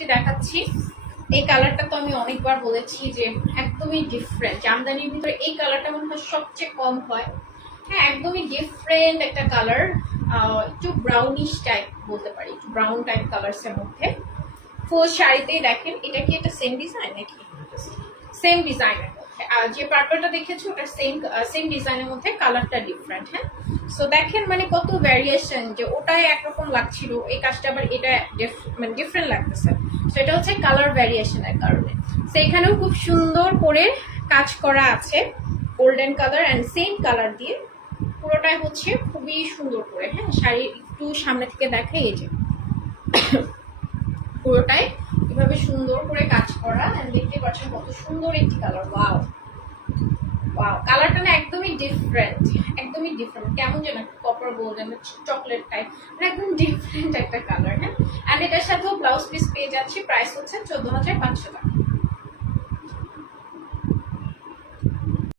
আরেকটি দেখাচ্ছি। এই কালারটা তো আমি অনেকবার বলেছি যে একদমই ডিফারেন্ট জামদানির ভিতরে এই কালারটা মনে হয় সবচেয়ে কম হয়। হ্যাঁ একদমই ডিফারেন্ট একটা কালার একটু ব্রাউনিশ টাইপ বলতে পারি, একটু ব্রাউন টাইপ কালার্সের মধ্যে। ফুল শাড়িতেই দেখেন, এটা কি এটা সেম ডিজাইন নাকি? সেম ডিজাইন যে পার্পলটা দেখেছ ওটা সেম সেম ডিজাইনের মধ্যে কালারটা ডিফারেন্ট হ্যাঁ? সো দেখেন মানে কত ভ্যারিয়েশন যে ওটাই একরকম লাগছিল, এই কাজটা আবার এটা মানে ডিফারেন্ট লাগতেছে। সেটা হচ্ছে কালার ভ্যারিয়েশনের কারণে। সো এখানেও খুব সুন্দর করে কাজ করা আছে golden colour and same colour দিয়ে। পুরোটাই হচ্ছে খুবই সুন্দর করে হ্যাঁ? শাড়ি একটু সামনে থেকে দেখে এই যে। পুরোটাই এভাবে সুন্দর করে কাজ করা দেখতে পাচ্ছেন কত সুন্দর একটি কালার ওয়াও ওয়াও কালারটা না একদমই ডিফারেন্ট একদমই ডিফারেন্ট কেমন যেন কপার গোল্ডেন চকলেট টাইপ মানে একদম ডিফারেন্ট একটা কালার হ্যাঁ? অ্যান্ড এটার সাথেও ব্লাউজ পিস পেয়ে যাচ্ছি। প্রাইস হচ্ছে চোদ্দ হাজার পাঁচশো টাকা।